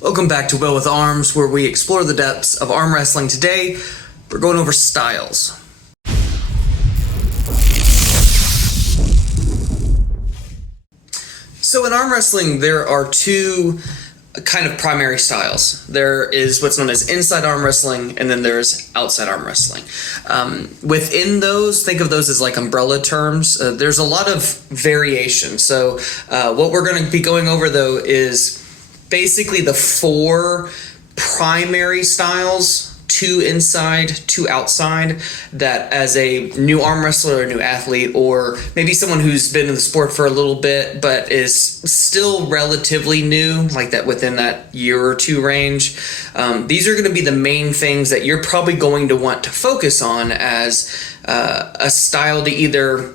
Welcome back to Will with Arms, where we explore the depths of arm wrestling. Today, we're going over styles. So in arm wrestling, there are two kind of primary styles. There is what's known as inside arm wrestling, and then there's outside arm wrestling. Within those, think of those as like umbrella terms. There's a lot of variation. So what we're going to be going over, though, is basically the four primary styles, two inside, two outside, that as a new arm wrestler or a new athlete, or maybe someone who's been in the sport for a little bit but is still relatively new, like that within that year or two range, these are going to be the main things that you're probably going to want to focus on as a style to either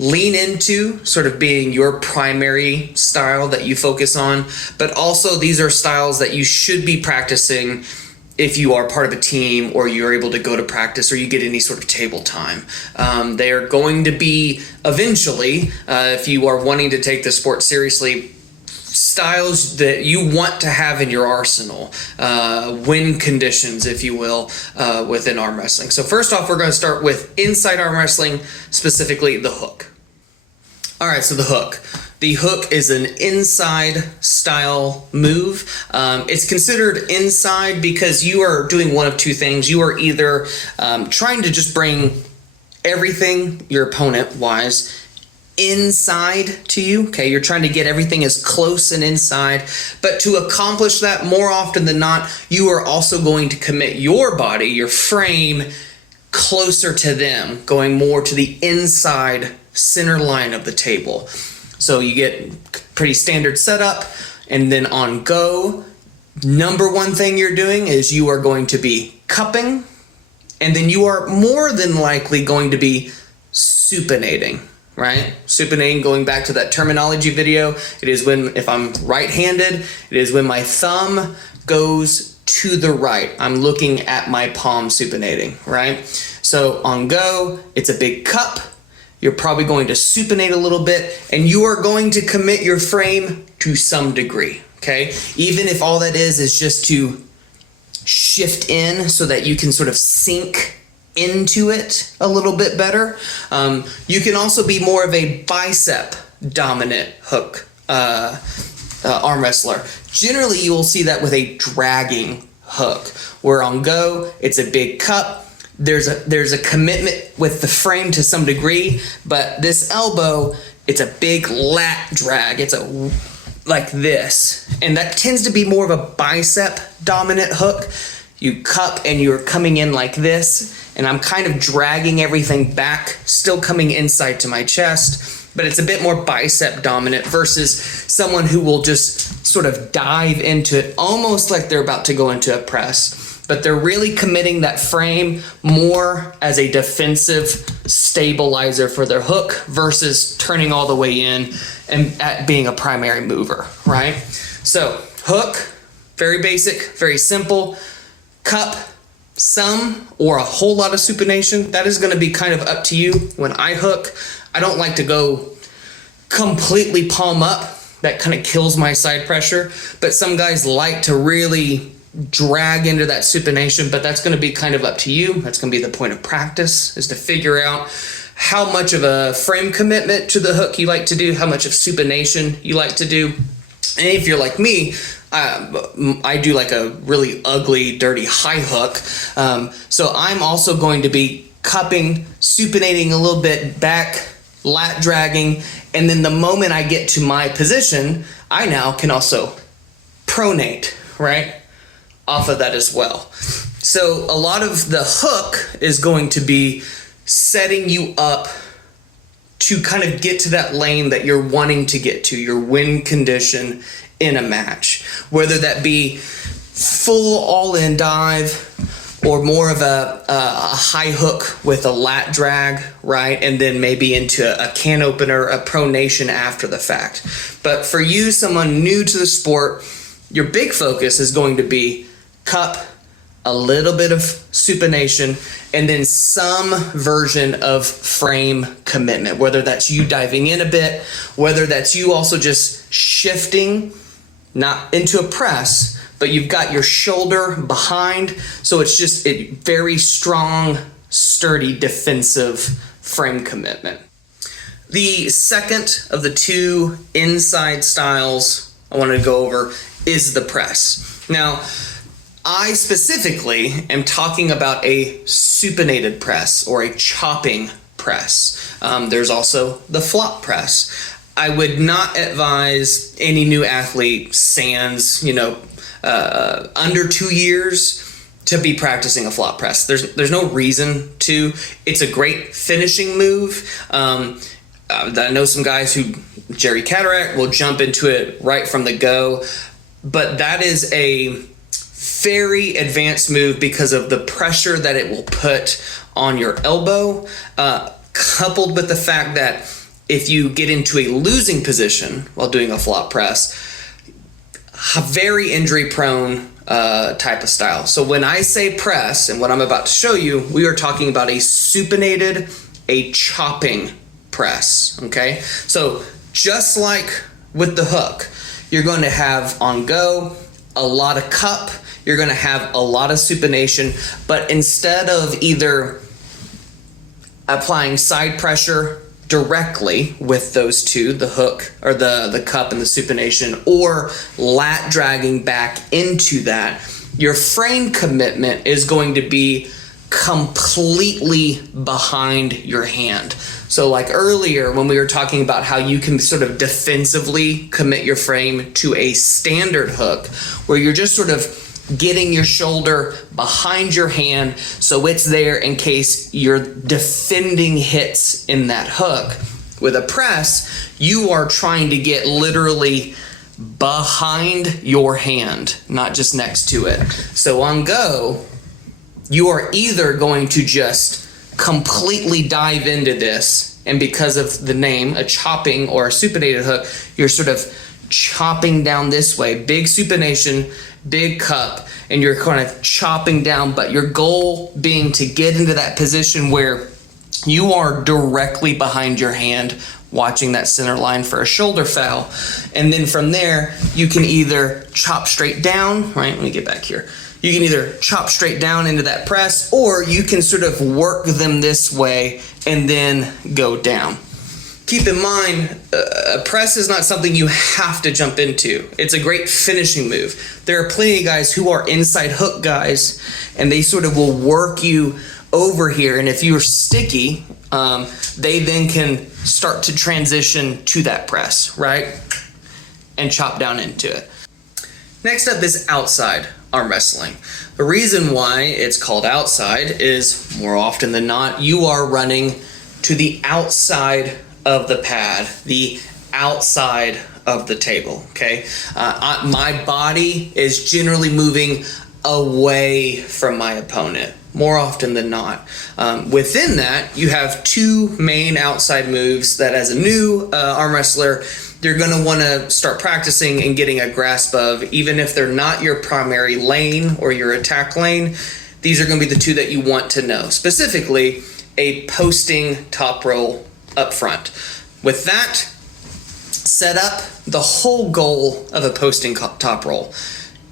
lean into, sort of being your primary style that you focus on, but also these are styles that you should be practicing if you are part of a team or you're able to go to practice or you get any sort of table time. They are going to be eventually, if you are wanting to take the sport seriously, styles that you want to have in your arsenal, win conditions, if you will, within arm wrestling. So first off, we're going to start with inside arm wrestling, specifically the hook. All right, so the hook. The hook is an inside style move. It's considered inside because you are doing one of two things. You are either trying to just bring everything, your opponent-wise, inside to you. Okay, you're trying to get everything as close and inside, but to accomplish that, more often than not, you are also going to commit your body, your frame, closer to them, going more to the inside center line of the table. So you get pretty standard setup, and then on go, number one thing you're doing is you are going to be cupping, and then you are more than likely going to be supinating, right? Supinating, going back to that terminology video, it is when, if I'm right-handed, it is when my thumb goes to the right. I'm looking at my palm supinating, right? So on go, it's a big cup. You're probably going to supinate a little bit, and you are going to commit your frame to some degree, okay? Even if all that is just to shift in so that you can sort of sink into it a little bit better. You can also be more of a bicep dominant hook arm wrestler. Generally, you will see that with a dragging hook, where on go, it's a big cup. There's a commitment with the frame to some degree, but this elbow, it's a big lat drag. It's like this, and that tends to be more of a bicep dominant hook. You cup and you're coming in like this, and I'm kind of dragging everything back, still coming inside to my chest, but it's a bit more bicep dominant versus someone who will just sort of dive into it almost like they're about to go into a press. But they're really committing that frame more as a defensive stabilizer for their hook versus turning all the way in and at being a primary mover, right? So hook, very basic, very simple. Cup, some or a whole lot of supination. That is going to be kind of up to you. When I hook, I don't like to go completely palm up. That kind of kills my side pressure. But some guys like to really drag into that supination, but that's going to be kind of up to you. That's going to be the point of practice, is to figure out how much of a frame commitment to the hook you like to do, how much of supination you like to do. And if you're like me, I do like a really ugly, dirty high hook. So I'm also going to be cupping, supinating a little bit back, lat dragging, and then the moment I get to my position, I now can also pronate, right? Off of that as well. So a lot of the hook is going to be setting you up to kind of get to that lane that you're wanting to get to, your win condition in a match, whether that be full all-in dive or more of a high hook with a lat drag, right? And then maybe into a can opener, a pronation after the fact. But for you, someone new to the sport, your big focus is going to be cup, a little bit of supination, and then some version of frame commitment, whether that's you diving in a bit, whether that's you also just shifting not into a press, but you've got your shoulder behind, so it's just a very strong, sturdy, defensive frame commitment. The second of the two inside styles I wanted to go over is the press. Now, I specifically am talking about a supinated press or a chopping press. There's also the flop press. I would not advise any new athlete, sans, under 2 years, to be practicing a flop press. There's no reason to. It's a great finishing move. I know some guys who, Jerry Cataract, will jump into it right from the go, but that is a very advanced move because of the pressure that it will put on your elbow, coupled with the fact that if you get into a losing position while doing a flop press, very injury prone type of style. So when I say press, and what I'm about to show you, we are talking about a supinated, a chopping press, okay? So just like with the hook, you're going to have on go a lot of cup, you're going to have a lot of supination, but instead of either applying side pressure directly with those two, the hook or the cup and the supination, or lat dragging back into that, your frame commitment is going to be completely behind your hand. So like earlier when we were talking about how you can sort of defensively commit your frame to a standard hook where you're just sort of getting your shoulder behind your hand so it's there in case your defending hits in that hook. With a press, you are trying to get literally behind your hand, not just next to it. So on go, you are either going to just completely dive into this, and because of the name, a chopping or a supinated hook, you're sort of chopping down this way, big supination, big cup, and you're kind of chopping down, but your goal being to get into that position where you are directly behind your hand watching that center line for a shoulder foul. And then from there, you can either chop straight down, right? Let me get back here. You can either chop straight down into that press, or you can sort of work them this way and then go down. Keep in mind, a press is not something you have to jump into. It's a great finishing move. There are plenty of guys who are inside hook guys, and they sort of will work you over here. And if you're sticky, they then can start to transition to that press, right? And chop down into it. Next up is outside arm wrestling. The reason why it's called outside is more often than not, you are running to the outside of the pad, the outside of the table, okay? My body is generally moving away from my opponent more often than not. Within that, you have two main outside moves that as a new arm wrestler, you're going to want to start practicing and getting a grasp of, even if they're not your primary lane or your attack lane. These are going to be the two that you want to know. Specifically, a posting top roll up front. With that set up, the whole goal of a posting top roll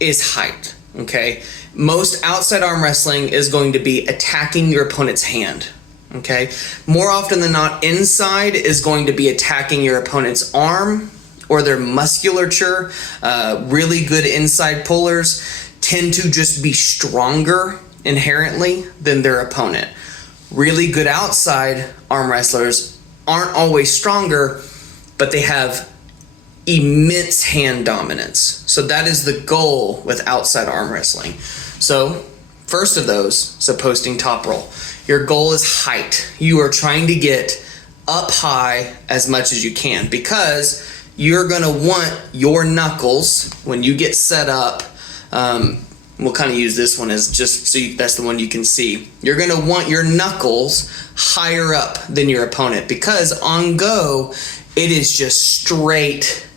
is height, okay? Most outside arm wrestling is going to be attacking your opponent's hand, okay? More often than not, inside is going to be attacking your opponent's arm or their musculature. Really good inside pullers tend to just be stronger inherently than their opponent. Really good outside arm wrestlers aren't always stronger, but they have immense hand dominance. So that is the goal with outside arm wrestling. So first of those, so posting top roll. Your goal is height. You are trying to get up high as much as you can because you're going to want your knuckles when you get set up. We'll kind of use this one as just so that's the one you can see. You're going to want your knuckles higher up than your opponent because on go, it is just straight.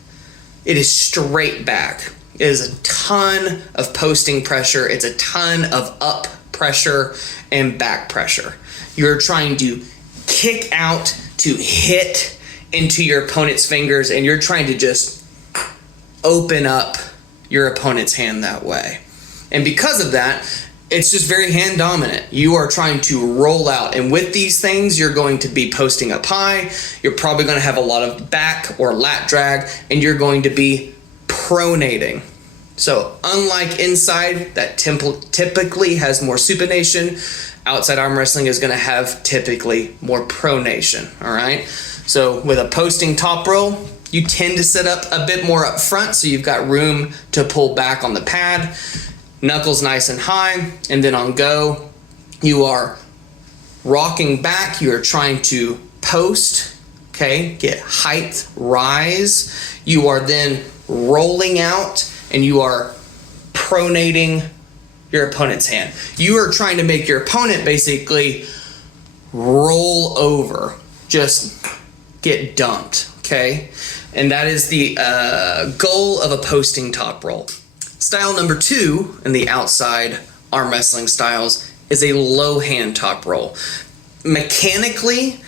It is straight back. It is a ton of posting pressure. It's a ton of up pressure and back pressure. You're trying to kick out to hit into your opponent's fingers, and you're trying to just open up your opponent's hand that way. And because of that, it's just very hand dominant. You are trying to roll out, and with these things, you're going to be posting up high. You're probably going to have a lot of back or lat drag, and you're going to be pronating. So unlike inside, that typically has more supination, outside arm wrestling is going to have typically more pronation. All right. So with a posting top roll, you tend to sit up a bit more up front, so you've got room to pull back on the pad. Knuckles nice and high, and then on go, you are rocking back. You are trying to post, okay, get height, rise. You are then rolling out, and you are pronating your opponent's hand. You are trying to make your opponent basically roll over, just get dumped, okay? And that is the goal of a posting top roll. Style number 2 in the outside arm wrestling styles is a low hand top roll. Mechanically,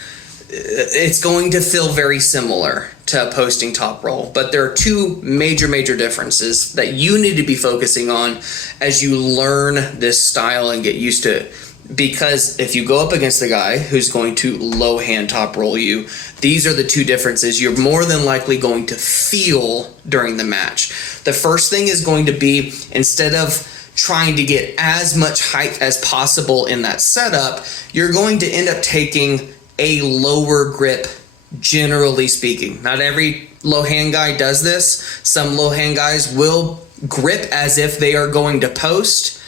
it's going to feel very similar to a posting top roll, but there are two major differences that you need to be focusing on as you learn this style and get used to it. Because if you go up against the guy who's going to low hand top roll you, these are the two differences you're more than likely going to feel during the match. The first thing is going to be, instead of trying to get as much height as possible in that setup, you're going to end up taking a lower grip, generally speaking. Not every low hand guy does this. Some low hand guys will grip as if they are going to post,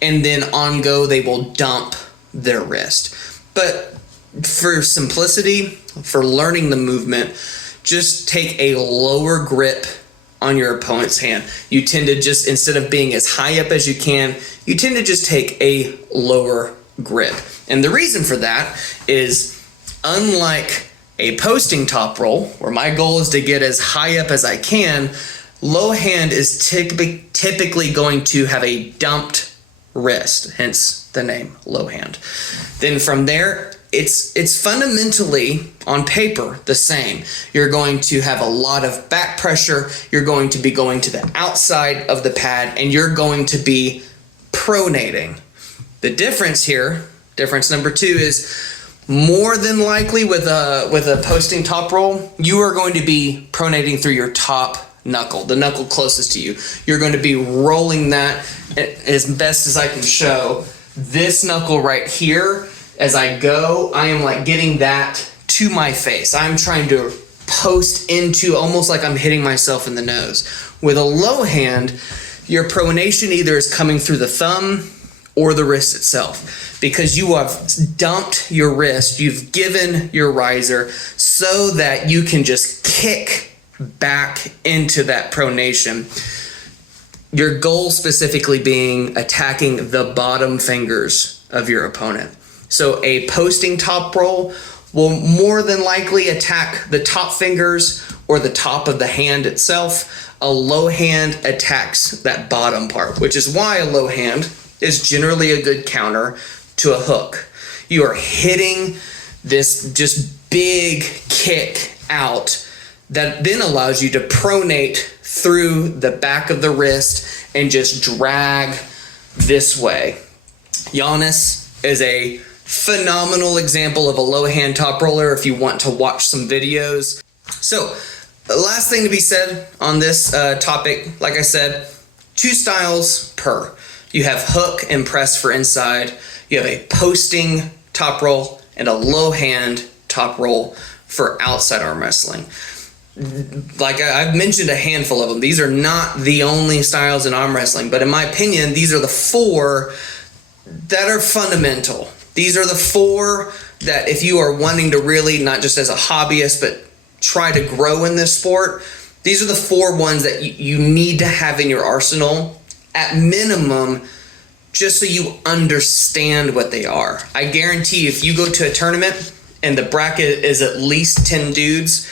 and then on go, they will dump their wrist. But for simplicity, for learning the movement, just take a lower grip on your opponent's hand. You tend to just, instead of being as high up as you can, you tend to just take a lower grip. And the reason for that is, unlike a posting top roll, where my goal is to get as high up as I can, low hand is typically going to have a dumped wrist, hence the name low hand. Then from there, it's fundamentally on paper the same. You're going to have a lot of back pressure, you're going to be going to the outside of the pad, and you're going to be pronating. The difference here, difference number 2, is more than likely with a posting top roll, you are going to be pronating through your top knuckle, the knuckle closest to you. You're going to be rolling that as best as I can show. This knuckle right here, as I go, I am like getting that to my face. I'm trying to post into, almost like I'm hitting myself in the nose. With a low hand, your pronation either is coming through the thumb or the wrist itself, because you have dumped your wrist, you've given your riser so that you can just kick back into that pronation. Your goal specifically being attacking the bottom fingers of your opponent. So a posting top roll will more than likely attack the top fingers or the top of the hand itself. A low hand attacks that bottom part, which is why a low hand is generally a good counter to a hook. You are hitting this just big kick out that then allows you to pronate through the back of the wrist and just drag this way. Giannis is a phenomenal example of a low hand top roller if you want to watch some videos. So, the last thing to be said on this topic, like I said, 2 styles per. You have hook and press for inside. You have a posting top roll and a low hand top roll for outside arm wrestling. Like I've mentioned a handful of them. These are not the only styles in arm wrestling, but in my opinion, these are the 4 that are fundamental. These are the 4 that if you are wanting to really, not just as a hobbyist, but try to grow in this sport, these are the 4 ones that you need to have in your arsenal at minimum, just so you understand what they are. I guarantee if you go to a tournament and the bracket is at least 10 dudes,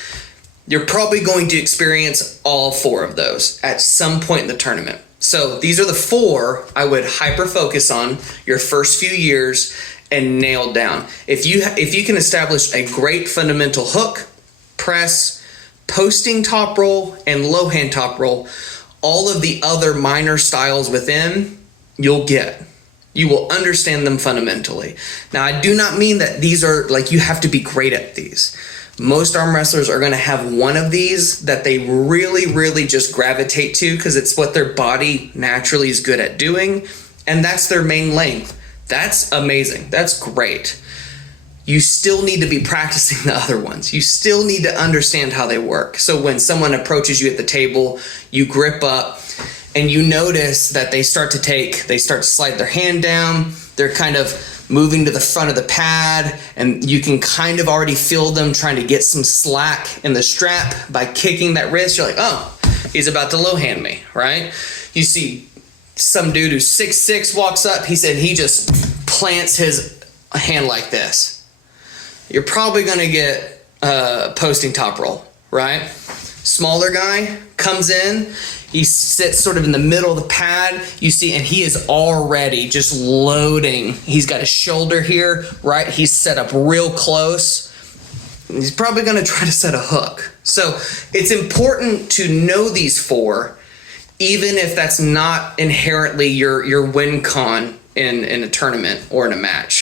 you're probably going to experience all 4 of those at some point in the tournament. So these are the 4 I would hyper focus on your first few years and nail down. If you can establish a great fundamental hook, press, posting top roll, and low hand top roll, all of the other minor styles within, you'll get. You will understand them fundamentally. Now, I do not mean that these are like you have to be great at these. Most arm wrestlers are going to have one of these that they really, really just gravitate to because it's what their body naturally is good at doing, and that's their main lane. That's amazing. That's great. You still need to be practicing the other ones. You still need to understand how they work. So when someone approaches you at the table, you grip up and you notice that they start to slide their hand down. They're kind of moving to the front of the pad, and you can kind of already feel them trying to get some slack in the strap by kicking that wrist. You're like, oh, he's about to low hand me, right? You see some dude who's 6'6" walks up. He said he just plants his hand like this. You're probably going to get posting top roll, right? Smaller guy comes in. He sits sort of in the middle of the pad, you see, and he is already just loading. He's got his shoulder here, right? He's set up real close. He's probably going to try to set a hook. So it's important to know these four, even if that's not inherently your win con in a tournament or in a match.